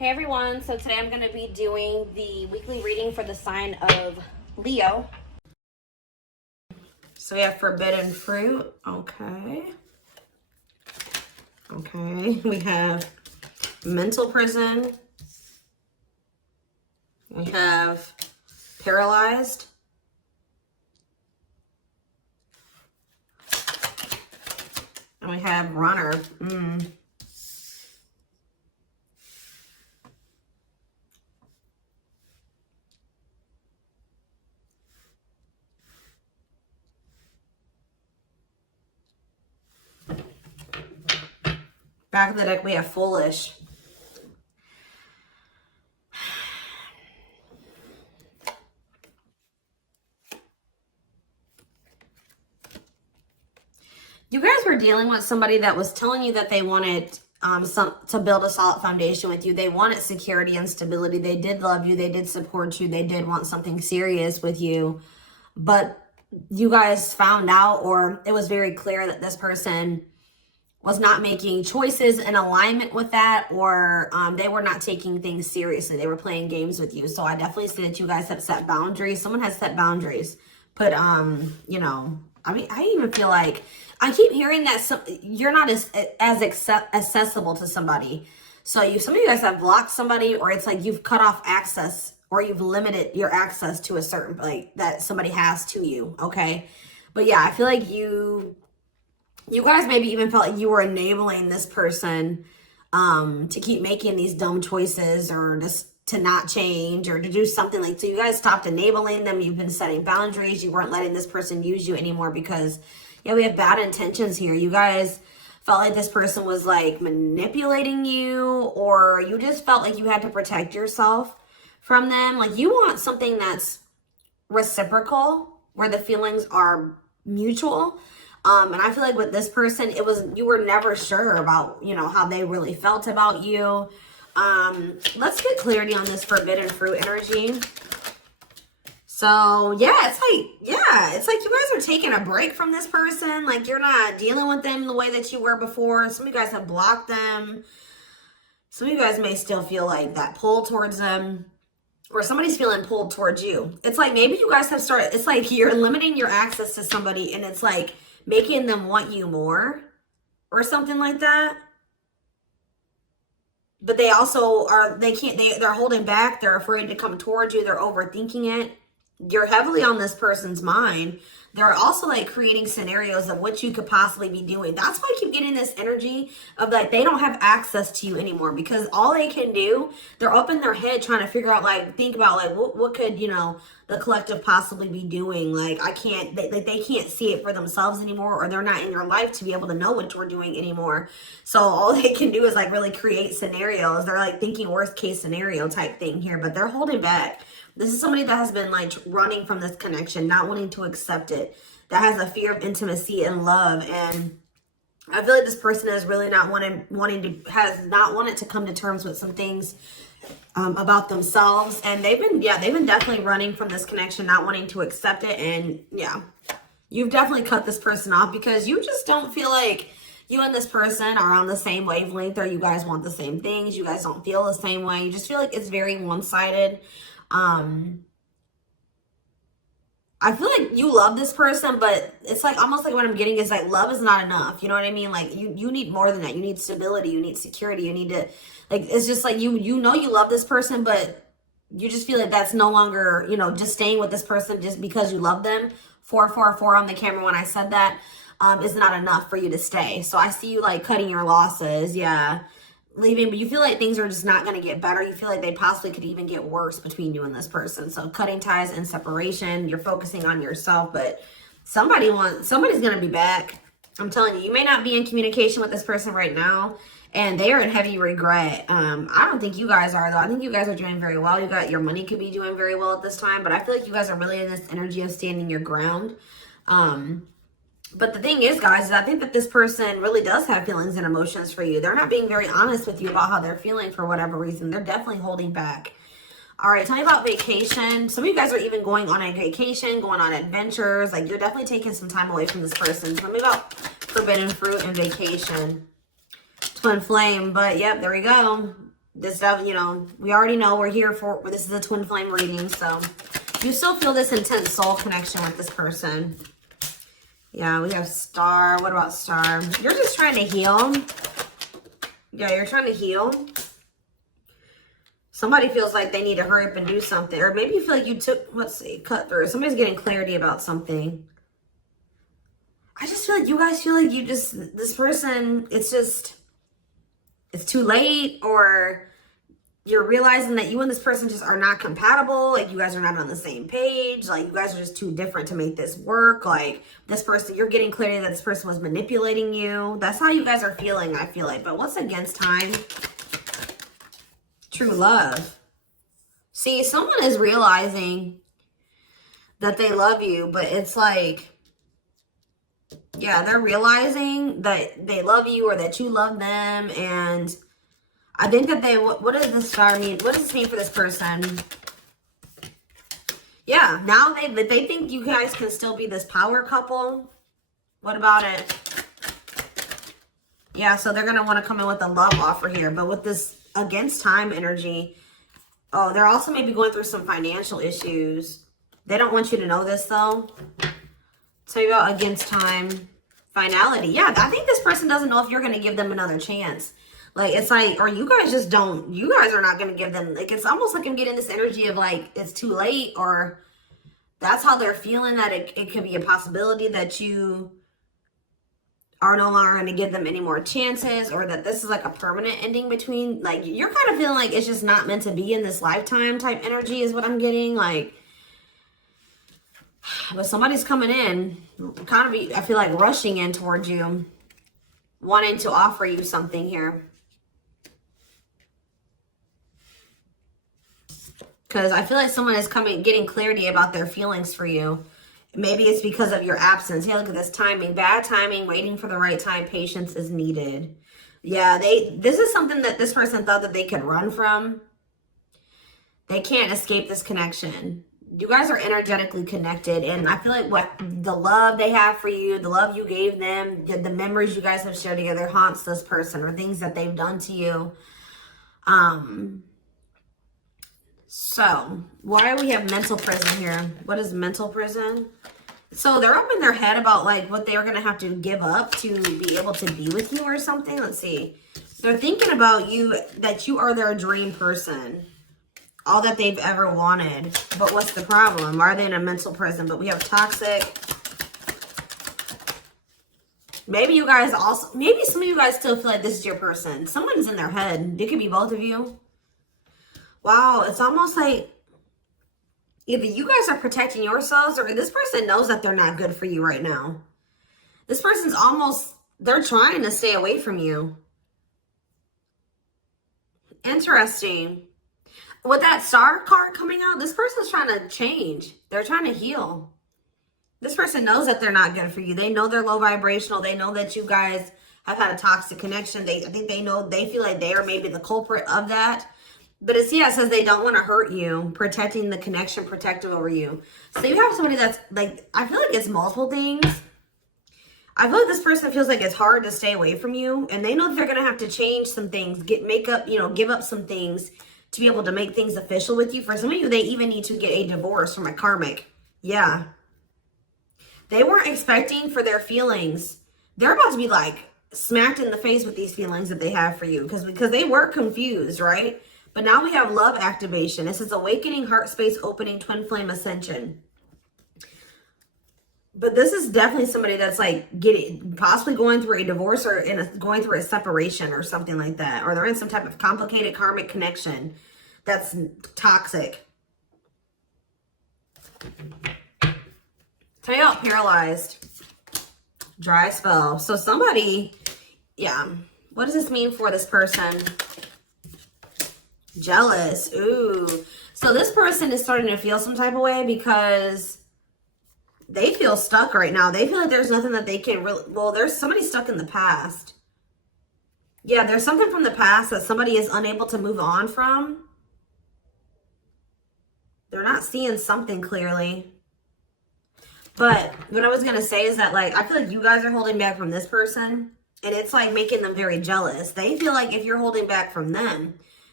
Hey everyone, so today I'm going to be doing the weekly reading for the sign of Leo. So we have forbidden fruit. Okay. We have mental prison. We have paralyzed. And we have runner. Back of the deck, we have foolish. You guys were dealing with somebody that was telling you that they wanted to build a solid foundation with you. They wanted security and stability. They did love you. They did support you. They did want something serious with you. But you guys found out, or it was very clear that this person was not making choices in alignment with that, or they were not taking things seriously. They were playing games with you. So I definitely see that you guys have set boundaries. Someone has set boundaries. But, you know, I mean, I even feel like I keep hearing that you're not as accessible to somebody. So some of you guys have blocked somebody, or it's like you've cut off access, or you've limited your access to a certain, like, that somebody has to you, okay? But yeah, I feel like you guys maybe even felt like you were enabling this person to keep making these dumb choices, or just to not change, or to do something like, so you guys stopped enabling them. You've been setting boundaries. You weren't letting this person use you anymore because, yeah, we have bad intentions here. You guys felt like this person was like manipulating you, or you just felt like you had to protect yourself from them. Like you want something that's reciprocal, where the feelings are mutual. And I feel like with this person, you were never sure about, you know, how they really felt about you. Let's get clarity on this forbidden fruit energy. So yeah, it's like you guys are taking a break from this person. Like you're not dealing with them the way that you were before. Some of you guys have blocked them. Some of you guys may still feel like that pull towards them, or somebody's feeling pulled towards you. It's like maybe you guys have started, it's like you're limiting your access to somebody, and it's like making them want you more or something like that. But they also are, they're holding back. They're afraid to come towards you. They're overthinking it. You're heavily on this person's mind. They're also like creating scenarios of what you could possibly be doing. That's why I keep getting this energy of like they don't have access to you anymore, because all they can do, they're up in their head trying to figure out, like, think about like what could, you know, the collective possibly be doing. Like they can't see it for themselves anymore, or they're not in your life to be able to know what you're doing anymore. So all they can do is like really create scenarios. They're like thinking worst case scenario type thing here, but they're holding back. This is somebody that has been like running from this connection, not wanting to accept it, that has a fear of intimacy and love. And I feel like this person is really not has not wanted to come to terms with some things about themselves. And they've been definitely running from this connection, not wanting to accept it. And yeah, you've definitely cut this person off because you just don't feel like you and this person are on the same wavelength, or you guys want the same things. You guys don't feel the same way. You just feel like it's very one-sided. I feel like you love this person, but it's like almost like what I'm getting is like love is not enough. You know what I mean? Like you need more than that. You need stability. You need security. You need to, like, it's just like you know you love this person, but you just feel like that's no longer, you know, just staying with this person just because you love them. 444 on the camera when I said that is not enough for you to stay. So I see you like cutting your losses. Yeah. Leaving, but you feel like things are just not going to get better. You feel like they possibly could even get worse between you and this person. So cutting ties and separation. You're focusing on yourself, but somebody's going to be back. I'm telling you, you may not be in communication with this person right now, and they are in heavy regret. I don't think you guys are, though. I think you guys are doing very well. Your money could be doing very well at this time, but I feel like you guys are really in this energy of standing your ground. But the thing is, guys, is I think that this person really does have feelings and emotions for you. They're not being very honest with you about how they're feeling for whatever reason. They're definitely holding back. All right, tell me about vacation. Some of you guys are even going on a vacation, going on adventures. Like, you're definitely taking some time away from this person. Tell me about forbidden fruit and vacation. Twin flame, but yep, there we go. This stuff, you know, we already know we're here for, this is a twin flame reading, so you still feel this intense soul connection with this person. Yeah, we have Star. What about Star? You're just trying to heal. Yeah, you're trying to heal. Somebody feels like they need to hurry up and do something. Or maybe you feel like you took, let's see, cut through. Somebody's getting clarity about something. I just feel like you guys feel like you just, this person, it's just, it's too late, or you're realizing that you and this person just are not compatible. Like, you guys are not on the same page. Like, you guys are just too different to make this work. Like, this person, you're getting clarity that this person was manipulating you. That's how you guys are feeling, I feel like. But what's against time? True love. See, someone is realizing that they love you, but it's like, yeah, they're realizing that they love you or that you love them. And I think that they, what does this star mean? What does this mean for this person? Yeah, now they think you guys can still be this power couple. What about it? Yeah, so they're going to want to come in with a love offer here. But with this against time energy, oh, they're also maybe going through some financial issues. They don't want you to know this, though. Tell you about against time, finality. Yeah, I think this person doesn't know if you're going to give them another chance. Like, it's like, or you guys just don't, you guys are not going to give them, like, it's almost like I'm getting this energy of like, it's too late, or that's how they're feeling, that it could be a possibility that you are no longer going to give them any more chances, or that this is like a permanent ending between, like, you're kind of feeling like it's just not meant to be in this lifetime type energy is what I'm getting. Like, but somebody's coming in, kind of, I feel like rushing in towards you, wanting to offer you something here. Because I feel like someone is getting clarity about their feelings for you. Maybe it's because of your absence. Yeah, look at this timing. Bad timing, waiting for the right time. Patience is needed. Yeah, this is something that this person thought that they could run from. They can't escape this connection. You guys are energetically connected. And I feel like what the love they have for you, the love you gave them, the memories you guys have shared together haunts this person, or things that they've done to you. So, why do we have mental prison here? What is mental prison? So, they're up in their head about, like, what they're going to have to give up to be able to be with you or something. Let's see. They're thinking about you, that you are their dream person. All that they've ever wanted. But what's the problem? Why are they in a mental prison? But we have toxic. Maybe you guys also, maybe some of you guys still feel like this is your person. Someone's in their head. It could be both of you. Wow, it's almost like either you guys are protecting yourselves, or this person knows that they're not good for you right now. This person's almost, they're trying to stay away from you. Interesting. With that star card coming out, this person's trying to change. They're trying to heal. This person knows that they're not good for you. They know they're low vibrational. They know that you guys have had a toxic connection. I think they know, they feel like they are maybe the culprit of that. But it's, yeah, it says they don't want to hurt you, protecting the connection, protective over you. So you have somebody that's like, I feel like it's multiple things. I feel like this person feels like it's hard to stay away from you, and they know that they're going to have to change some things, give up some things to be able to make things official with you. For some of you, they even need to get a divorce from a karmic. Yeah. They weren't expecting for their feelings. They're about to be like smacked in the face with these feelings that they have for you, because they were confused, right? But now we have love activation. This is awakening, heart space opening, twin flame ascension. But this is definitely somebody that's like possibly going through a divorce, or going through a separation or something like that. Or they're in some type of complicated karmic connection that's toxic. Tell you how paralyzed. Dry spell. So somebody, yeah. What does this mean for this person? Jealous. Ooh. So this person is starting to feel some type of way because they feel stuck right now. They feel like there's nothing that they can really, well, there's somebody stuck in the past. Yeah, there's something from the past that somebody is unable to move on from. They're not seeing something clearly. But what I was going to say is that, like, I feel like you guys are holding back from this person, and it's like making them very jealous. They feel like if you're holding back from them,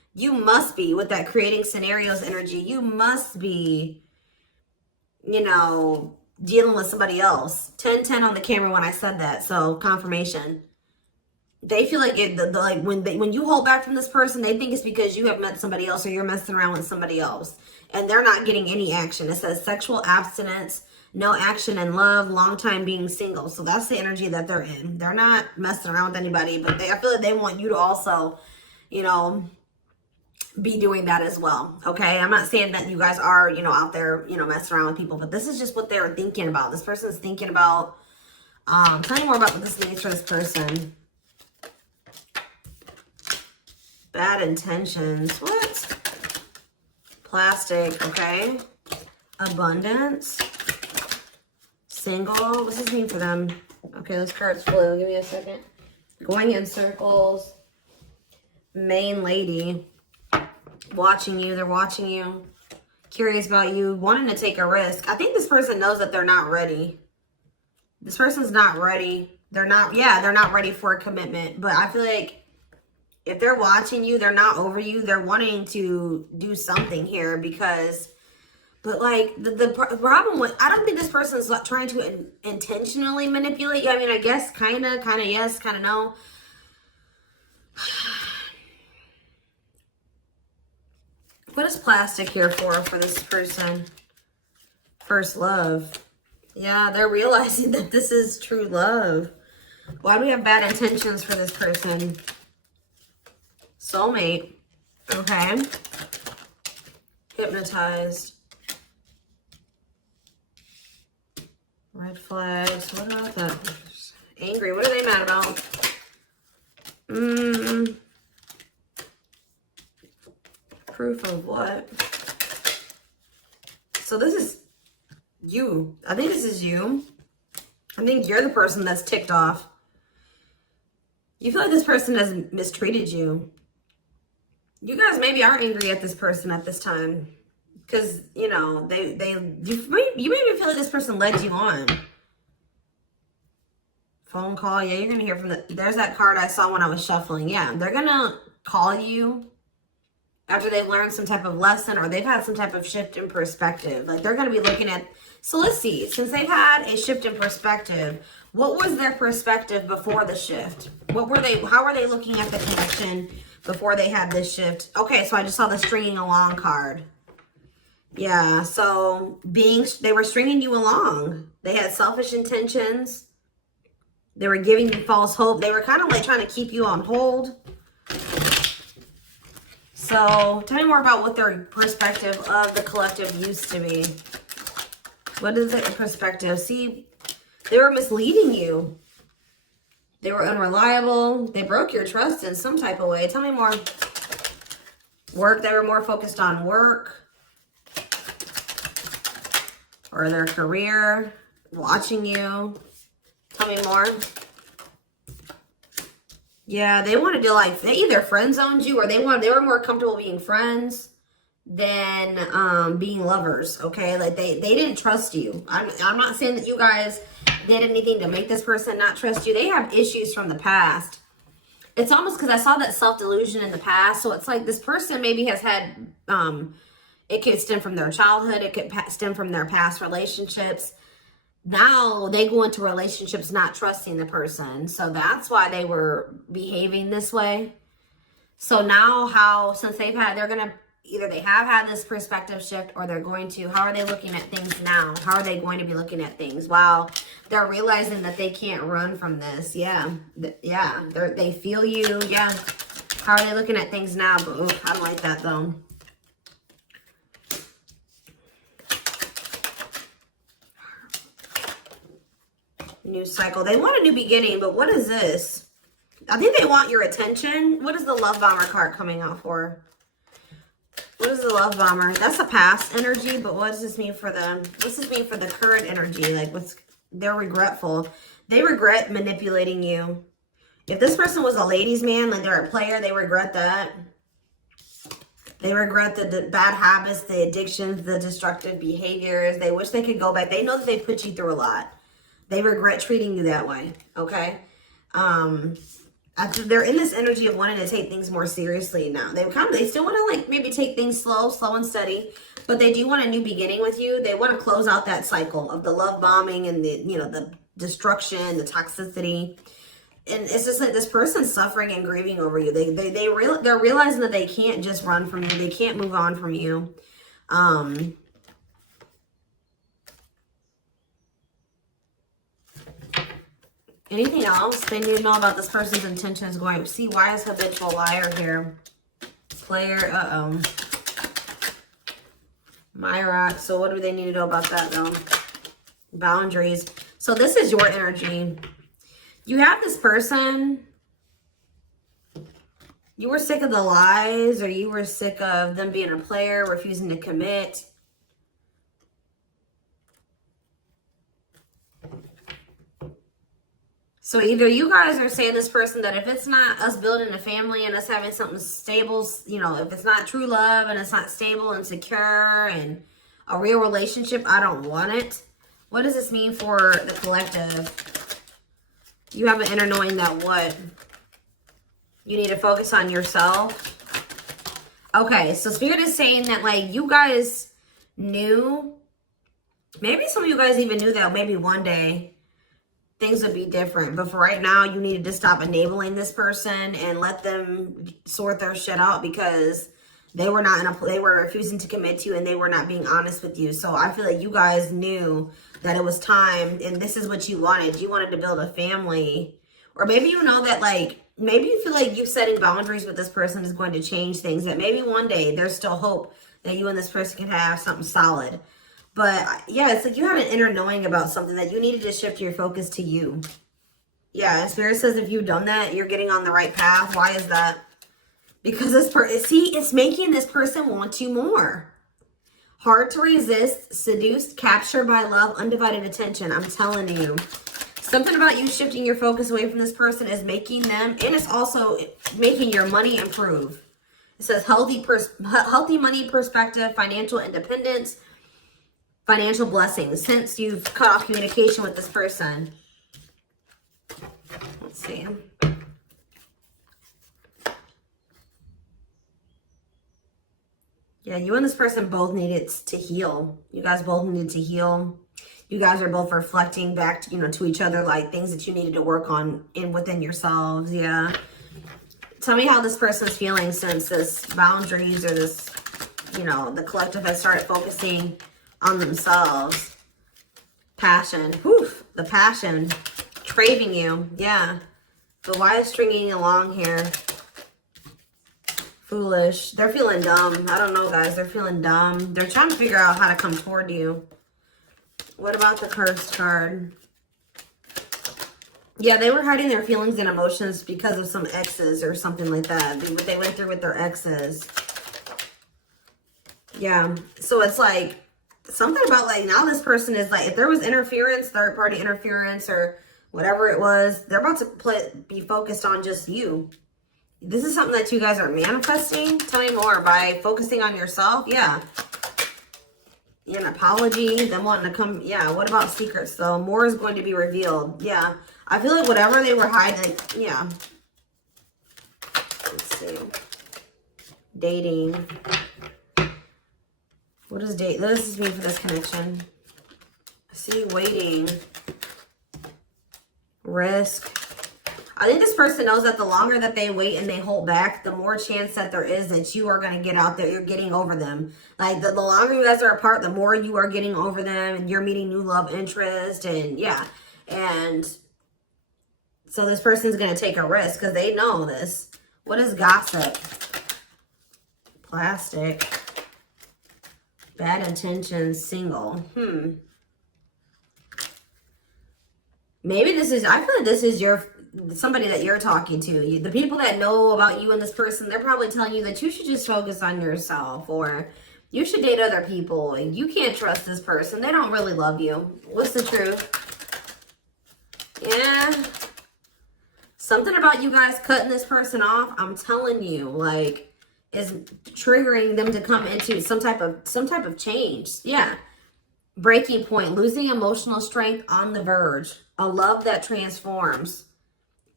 You must be, with that creating scenarios energy, you must be, you know, dealing with somebody else. 10-10 on the camera when I said that, so confirmation. They feel like like when you hold back from this person, they think it's because you have met somebody else or you're messing around with somebody else. And they're not getting any action. It says sexual abstinence, no action in love, long time being single. So that's the energy that they're in. They're not messing around with anybody, but I feel like they want you to also, you know, be doing that as well. Okay, I'm not saying that you guys are, you know, out there, you know, messing around with people, but this is just what they're thinking about. This person's thinking about. Tell me more about what this means for this person. Bad intentions. What? Plastic. Okay. Abundance. Single. What's this mean for them? Okay, this card's blue. Give me a second. Going in circles. Main lady. Watching you. They're watching you. Curious about you. Wanting to take a risk. I think this person knows that they're not ready. This person's not ready. They're not, yeah, they're not ready for a commitment. But I feel like if they're watching you, they're not over you. They're wanting to do something here because, but like the problem with, I don't think this person's like trying to intentionally manipulate you. I mean, I guess kind of yes, kind of no. What is plastic here for this person? First love. Yeah, they're realizing that this is true love. Why do we have bad intentions for this person? Soulmate. Okay. Hypnotized. Red flags. What about that? Angry. What are they mad about? Proof of what? So this is you. I think this is you. I think you're the person that's ticked off. You feel like this person has mistreated you. You guys maybe are angry at this person at this time. Because, you know, you maybe feel like this person led you on. Phone call. Yeah, you're going to hear from there's that card I saw when I was shuffling. Yeah, they're going to call you after they've learned some type of lesson or they've had some type of shift in perspective. Like they're going to be looking at, so let's see, since they've had a shift in perspective, what was their perspective before the shift? How were they looking at the connection before they had this shift? Okay, so I just saw the stringing along card. Yeah, so they were stringing you along. They had selfish intentions. They were giving you false hope. They were kind of like trying to keep you on hold. So tell me more about what their perspective of the collective used to be. What is their perspective? See, they were misleading you. They were unreliable. They broke your trust in some type of way. Tell me more. Work. They were more focused on work or their career. Watching you. Tell me more. Yeah, they wanted to like, they either friend zoned you or they were more comfortable being friends than being lovers, okay? Like they didn't trust you. I'm not saying that you guys did anything to make this person not trust you. They have issues from the past. It's almost because I saw that self-delusion in the past. So it's like this person maybe has had, it could stem from their childhood. It could stem from their past relationships. Now they go into relationships not trusting the person. So that's why they were behaving this way. So now since they're going to, either they have had this perspective shift or they're going to, how are they looking at things now? How are they going to be looking at things? Wow. They're realizing that they can't run from this. Yeah. Yeah. They feel you. Yeah. How are they looking at things now? But I don't like that though. New cycle. They want a new beginning, but what is this? I think they want your attention. What is the love bomber card coming out for? What is the love bomber? That's a past energy, but what does this mean for them? What does this mean for the current energy? Like they're regretful. They regret manipulating you. If this person was a ladies' man, like they're a player, they regret that. They regret the bad habits, the addictions, the destructive behaviors. They wish they could go back. They know that they put you through a lot. They regret treating you that way, okay? I After they're in this energy of wanting to take things more seriously now. They still want to like maybe take things slow and steady, but they do want a new beginning with you. They want to close out that cycle of the love bombing and the, you know, the destruction, the toxicity. And it's just like this person's suffering and grieving over you. They're realizing that they can't just run from you. They can't move on from you. Anything else they need to know about this person's intentions going? See, why is habitual liar here? Player, Myra. So what do they need to know about that though? Boundaries. So this is your energy. You have this person. You were sick of the lies, or you were sick of them being a player, refusing to commit. So either you guys are saying this person that if it's not us building a family and us having something stable, you know, if it's not true love and it's not stable and secure and a real relationship, I don't want it. What does this mean for the collective? You have an inner knowing that what? You need to focus on yourself. Okay, so Spirit is saying that like you guys knew, maybe some of you guys even knew that maybe one day things would be different. But for right now, you needed to stop enabling this person and let them sort their shit out because they were not they were refusing to commit to you and they were not being honest with you. So I feel like you guys knew that it was time and this is what you wanted. You wanted to build a family. Or maybe you know that like, maybe you feel like you setting boundaries with this person is going to change things. That maybe one day there's still hope that you and this person can have something solid. But yeah, it's like you had an inner knowing about something that you needed to shift your focus to you. Yeah, Spirit says if you've done that, you're getting on the right path. Why is that? Because this person, see, it's making this person want you more. Hard to resist, seduced, captured by love, undivided attention. I'm telling you. Something about you shifting your focus away from this person is making them, and it's also making your money improve. It says healthy money perspective, financial independence, financial blessings since you've cut off communication with this person. Let's see. Yeah, you and this person both needed to heal. You guys both needed to heal. You guys are both reflecting back to, you know, to each other, like things that you needed to work on within yourselves. Yeah. Tell me how this person's feeling since this boundaries or this, you know, the collective has started focusing on themselves. Passion. Whew, the passion. Craving you. Yeah. But why is stringing along here? Foolish. They're feeling dumb. I don't know, guys. They're feeling dumb. They're trying to figure out how to come toward you. What about the cursed card? Yeah, they were hiding their feelings and emotions because of some exes or something like that. They went through with their exes. Yeah. So it's like something about like now this person is like, if there was interference, third party interference or whatever it was, they're about to be focused on just you. This is something that you guys are manifesting. Tell me more. By focusing on yourself. Yeah. An apology, them wanting to come. Yeah, what about secrets though? More is going to be revealed. Yeah, I feel like whatever they were hiding, yeah. Let's see. Dating. What does date? What does this mean for this connection? I see waiting. Risk. I think this person knows that the longer that they wait and they hold back, the more chance that there is that you are going to get out there. You're getting over them. Like the longer you guys are apart, the more you are getting over them and you're meeting new love interest. And yeah. And so this person's going to take a risk because they know this. What is gossip? Plastic. Bad intentions. Single. Maybe this is, I feel like this is somebody that you're talking to. The people that know about you and this person, they're probably telling you that you should just focus on yourself or you should date other people. You can't trust this person. They don't really love you. What's the truth? Yeah. Something about you guys cutting this person off, I'm telling you, like, is triggering them to come into some type of change. Yeah. Breaking point, losing emotional strength on the verge, a love that transforms.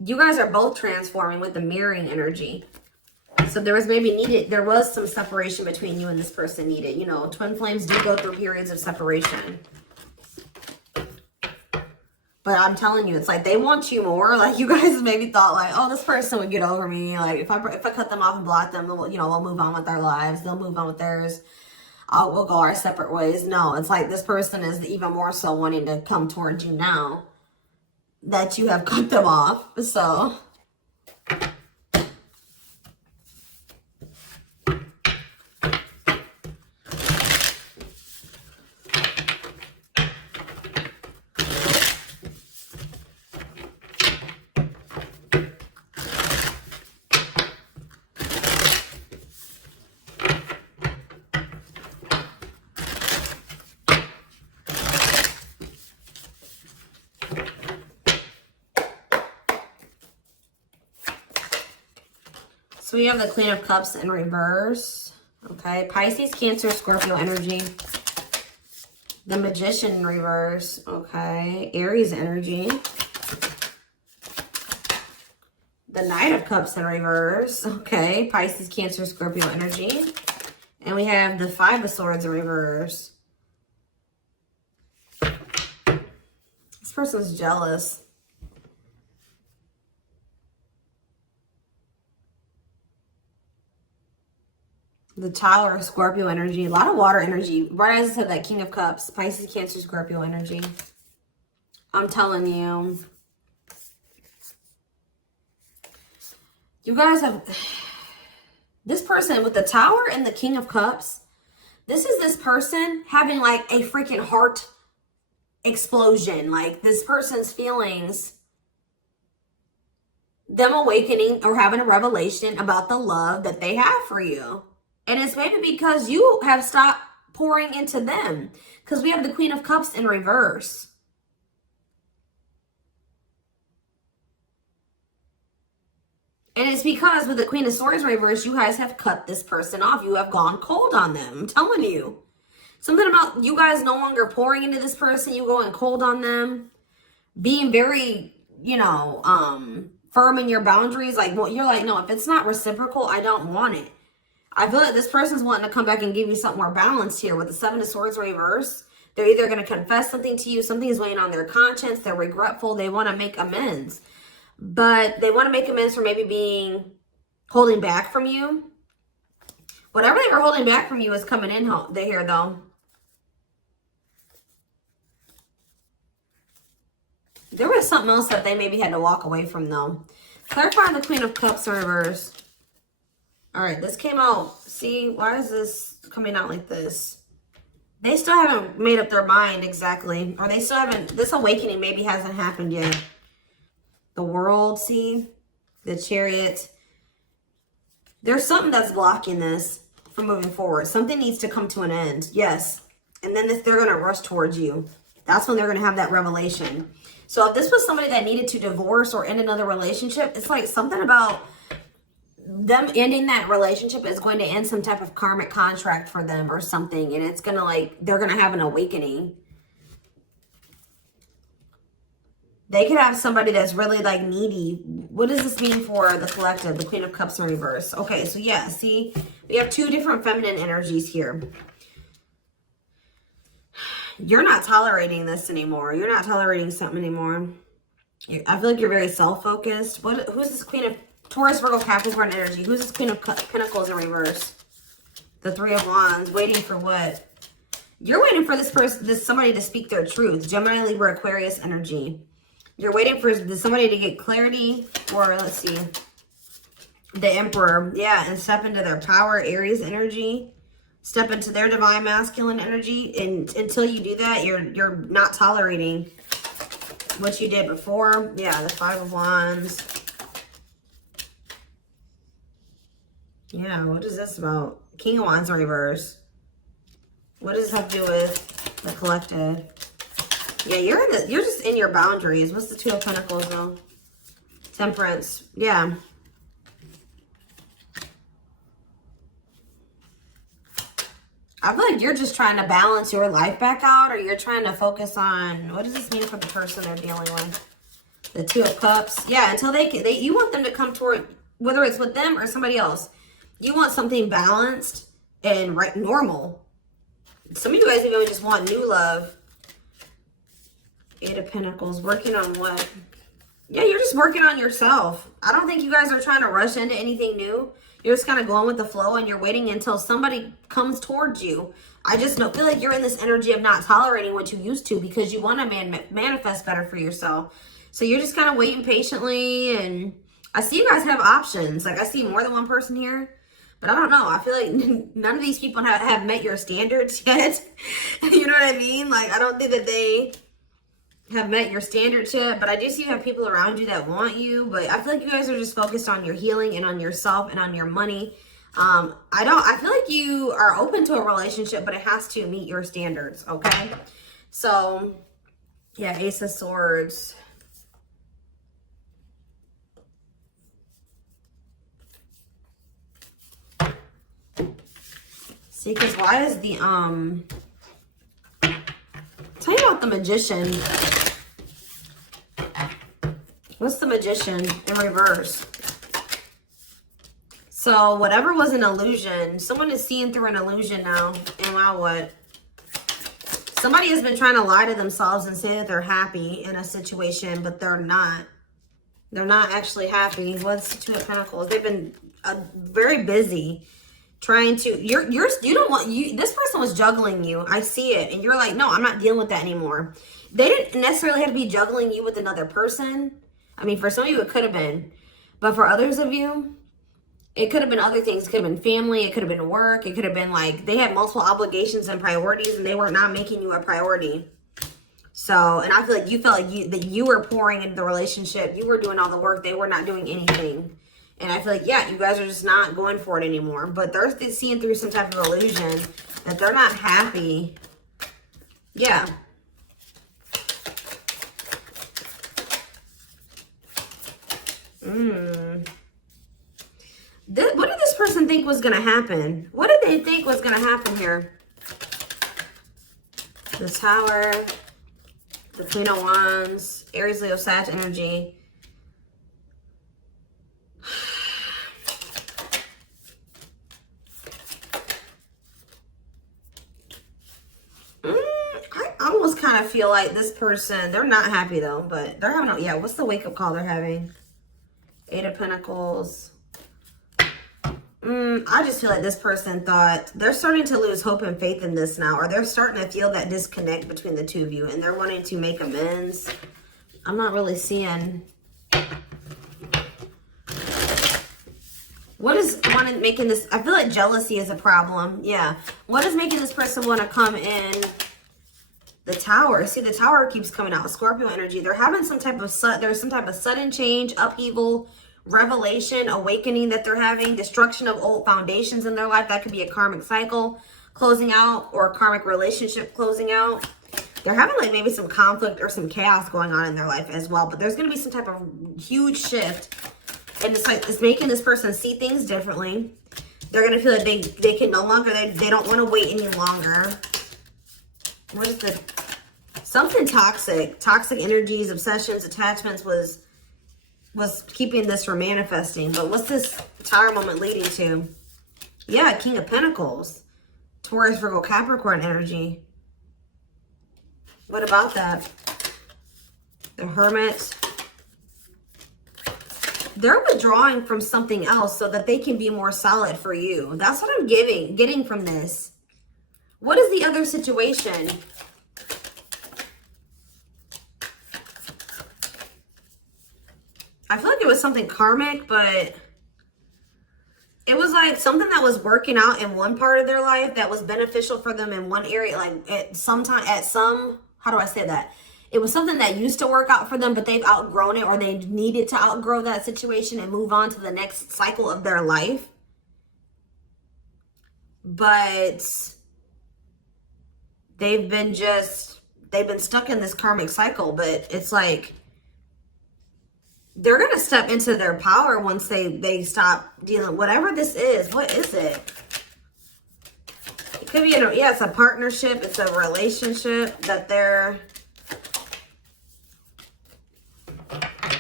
You guys are both transforming with the mirroring energy. So there was there was some separation between you and this person needed. You know, twin flames do go through periods of separation. But I'm telling you, it's like they want you more. Like you guys maybe thought like, oh, this person would get over me. Like if I cut them off and block them, you know, we'll move on with our lives. They'll move on with theirs. We'll go our separate ways. No, it's like this person is even more so wanting to come towards you now that you have cut them off. So So we have the Queen of Cups in reverse. Okay. Pisces, Cancer, Scorpio energy. The Magician in reverse. Okay. Aries energy. The Knight of Cups in reverse. Okay. Pisces, Cancer, Scorpio energy. And we have the Five of Swords in reverse. This person's jealous. The Tower of Scorpio energy. A lot of water energy. Right as I said, that King of Cups. Pisces, Cancer, Scorpio energy. I'm telling you. You guys have... This person with the Tower and the King of Cups. This is this person having like a freaking heart explosion. Like this person's feelings. Them awakening or having a revelation about the love that they have for you. And it's maybe because you have stopped pouring into them. Because we have the Queen of Cups in reverse. And it's because with the Queen of Swords in reverse, you guys have cut this person off. You have gone cold on them. I'm telling you. Something about you guys no longer pouring into this person. You going cold on them. Being very, you know, firm in your boundaries. Like, well, you're like, no, if it's not reciprocal, I don't want it. I feel like this person's wanting to come back and give you something more balanced here with the Seven of Swords reverse. They're either going to confess something to you, something is weighing on their conscience, they're regretful, they want to make amends. But they want to make amends for maybe holding back from you. Whatever they were holding back from you is coming in here though. There was something else that they maybe had to walk away from though. Clarifying the Queen of Cups in reverse. All right, this came out. See, why is this coming out like this? They still haven't made up their mind exactly. Or they still haven't, this awakening maybe hasn't happened yet. The World, see? The Chariot. There's something that's blocking this from moving forward. Something needs to come to an end. Yes. And then they're going to rush towards you. That's when they're going to have that revelation. So if this was somebody that needed to divorce or end another relationship, it's like something about them ending that relationship is going to end some type of karmic contract for them or something. And it's going to like, they're going to have an awakening. They could have somebody that's really like needy. What does this mean for the collective? The Queen of Cups in reverse. Okay, so yeah, see, we have two different feminine energies here. You're not tolerating this anymore. You're not tolerating something anymore. I feel like you're very self-focused. Who's this Queen of Taurus, Virgo, Capricorn energy? Who's this Queen of Pentacles in reverse? The Three of Wands. Waiting for what? You're waiting for somebody to speak their truth. Gemini, Libra, Aquarius energy. You're waiting for somebody to get clarity, or let's see, the Emperor. Yeah, and step into their power, Aries energy. Step into their divine masculine energy. And until you do that, you're not tolerating what you did before. Yeah, the Five of Wands. Yeah, what is this about? King of Wands in reverse. What does this have to do with the collective? Yeah, you're just in your boundaries. What's the Two of Pentacles though? Temperance. Yeah. I feel like you're just trying to balance your life back out, or you're trying to focus on, what does this mean for the person they're dealing with? The Two of Cups. Yeah, until you want them to come toward, whether it's with them or somebody else. You want something balanced and normal. Some of you guys even just want new love. Eight of Pentacles. Working on what? Yeah, you're just working on yourself. I don't think you guys are trying to rush into anything new. You're just kind of going with the flow and you're waiting until somebody comes towards you. I just feel like you're in this energy of not tolerating what you used to because you want to manifest better for yourself. So you're just kind of waiting patiently. And I see you guys have options. Like I see more than one person here. But I don't know. I feel like none of these people have met your standards yet. You know what I mean? Like I don't think that they have met your standards yet, but I do see you have people around you that want you, but I feel like you guys are just focused on your healing and on yourself and on your money. I feel like you are open to a relationship, but it has to meet your standards, okay? So, yeah, Ace of Swords. See, because why is the, tell me about the Magician. What's the Magician in reverse? So whatever was an illusion, someone is seeing through an illusion now. And now what? Somebody has been trying to lie to themselves and say that they're happy in a situation, but they're not. They're not actually happy. What's the Two of Pentacles? They've been very busy trying to, this person was juggling you. I see it. And you're like, no, I'm not dealing with that anymore. They didn't necessarily have to be juggling you with another person. I mean, for some of you, it could have been. But for others of you, it could have been other things. It could have been family. It could have been work. It could have been like they had multiple obligations and priorities and they were not making you a priority. So, and I feel like you felt like that you were pouring into the relationship. You were doing all the work. They were not doing anything. And I feel like, yeah, you guys are just not going for it anymore. But they're seeing through some type of illusion that they're not happy. Yeah. What did this person think was going to happen? What did they think was going to happen here? The Tower, the Queen of Wands, Aries, Leo, Sag energy. I almost kind of feel like this person, they're not happy though, but they're having, yeah, what's the wake-up call they're having? Eight of Pentacles. I just feel like this person thought they're starting to lose hope and faith in this now, or they're starting to feel that disconnect between the two of you and they're wanting to make amends. I'm not really seeing what is making this. I feel like jealousy is a problem. Yeah. What is making this person want to come in? The Tower. See, the Tower keeps coming out. Scorpio energy. They're having some type of there's some type of sudden change, upheaval, revelation, awakening that they're having, destruction of old foundations in their life. That could be a karmic cycle closing out or a karmic relationship closing out. They're having like maybe some conflict or some chaos going on in their life as well. But there's going to be some type of huge shift. And it's like, it's making this person see things differently. They're going to feel like they can no longer, they don't want to wait any longer. What is the, something toxic energies, obsessions, attachments was keeping this from manifesting. But what's this Tower moment leading to? Yeah, King of Pentacles. Taurus, Virgo, Capricorn energy. What about that? The Hermit. They're withdrawing from something else so that they can be more solid for you. That's what I'm getting from this. What is the other situation? I feel like it was something karmic, but it was like something that was working out in one part of their life that was beneficial for them in one area. Like how do I say that? It was something that used to work out for them, but they've outgrown it, or they needed to outgrow that situation and move on to the next cycle of their life. But they've been stuck in this karmic cycle. But it's like they're going to step into their power once they stop dealing, whatever this is. What is it? It could be, yeah, it's a partnership. It's a relationship that they're,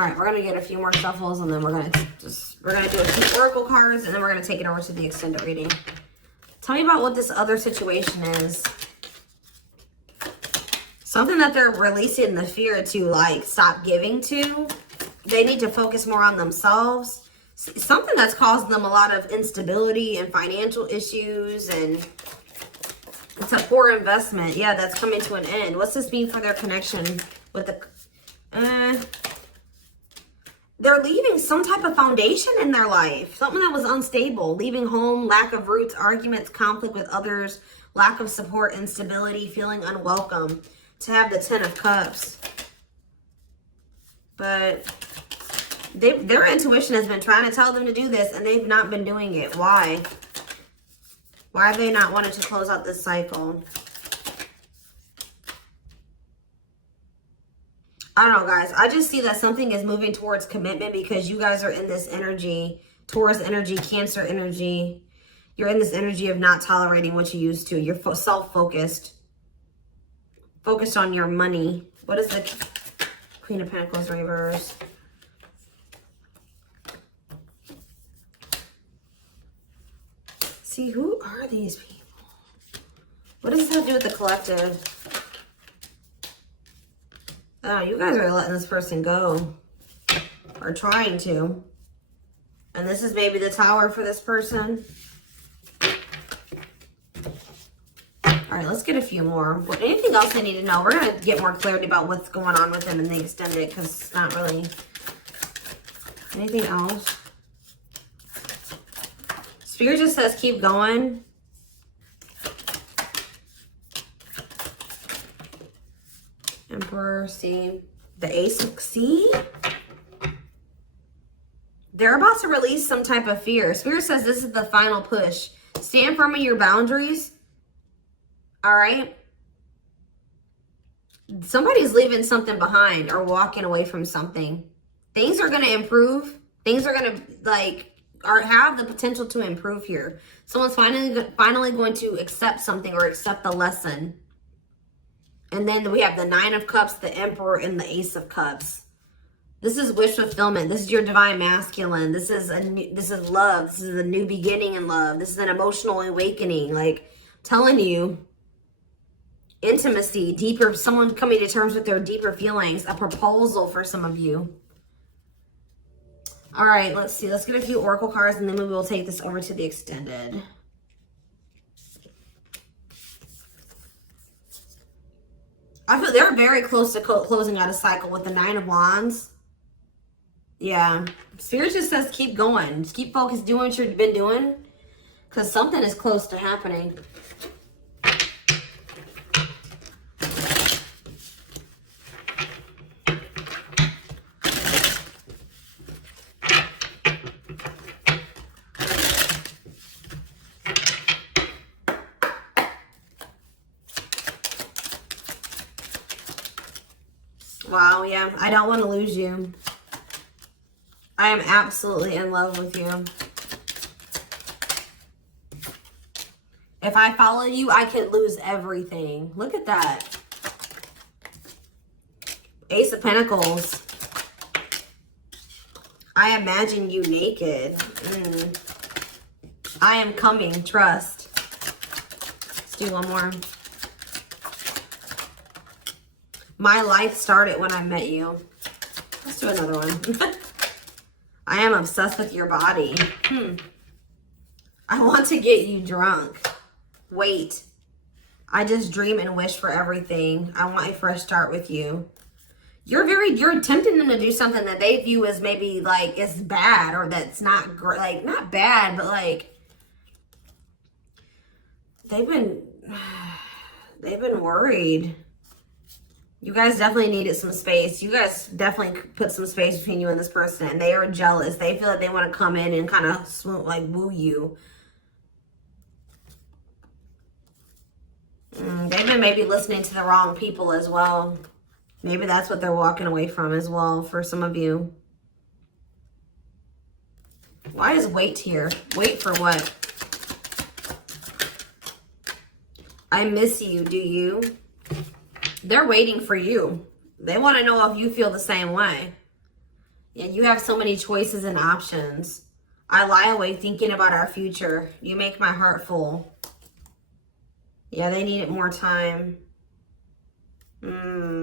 All right, we're gonna get a few more shuffles, and then we're gonna do a few oracle cards, and then we're gonna take it over to the extended reading. Tell me about what this other situation is. Something that they're releasing the fear to, like, stop giving to. They need to focus more on themselves. Something that's causing them a lot of instability and financial issues, and it's a poor investment. Yeah, that's coming to an end. What's this mean for their connection with the... They're leaving some type of foundation in their life. Something that was unstable. Leaving home, lack of roots, arguments, conflict with others, lack of support, instability, feeling unwelcome. To have the 10 of Cups. But their intuition has been trying to tell them to do this, and they've not been doing it. Why? Why have they not wanted to close out this cycle? I don't know, guys. I just see that something is moving towards commitment because you guys are in this energy, Taurus energy, Cancer energy. You're in this energy of not tolerating what you used to. You're self-focused. Focused on your money. What is the Queen of Pentacles reverse? See, who are these people? What does this have to do with the collective? Oh, you guys are letting this person go. Or trying to. And this is maybe the Tower for this person. All right, let's get a few more. Anything else I need to know? We're going to get more clarity about what's going on with them in the extended because it's not really anything else. Spirit just says keep going. Emperor, see? The Ace of... See? They're about to release some type of fear. Spirit says this is the final push. Stand firm in your boundaries. All right. Somebody's leaving something behind or walking away from something. Things are going to improve. Things are going to have the potential to improve here. Someone's finally going to accept something or accept the lesson. And then we have the Nine of Cups, the Emperor, and the Ace of Cups. This is wish fulfillment. This is your divine masculine. This is love. This is a new beginning in love. This is an emotional awakening. Like, telling you, intimacy, deeper, someone coming to terms with their deeper feelings, a proposal for some of you. All right, let's see. Let's get a few oracle cards, and then we will take this over to the extended. I feel they're very close to closing out a cycle with the Nine of Wands. Yeah. Spirit just says keep going. Just keep focused, doing what you've been doing, because something is close to happening. Wow, yeah. I don't want to lose you. I am absolutely in love with you. If I follow you, I could lose everything. Look at that. Ace of Pentacles. I imagine you naked. I am coming. Trust. Let's do one more. My life started when I met you. Let's do another one. I am obsessed with your body. I want to get you drunk. Wait. I just dream and wish for everything. I want a fresh start with you. You're tempting them to do something that they view as maybe like it's bad, or that's not great. Like, not bad, but like they've been worried. You guys definitely needed some space. You guys definitely put some space between you and this person, and they are jealous. They feel like they want to come in and kind of swoon, like woo you. They've been maybe listening to the wrong people as well. Maybe that's what they're walking away from as well for some of you. Why is wait here? Wait for what? I miss you, do you? They're waiting for you. They want to know if you feel the same way. Yeah, you have so many choices and options. I lie awake thinking about our future. You make my heart full. Yeah, they needed more time.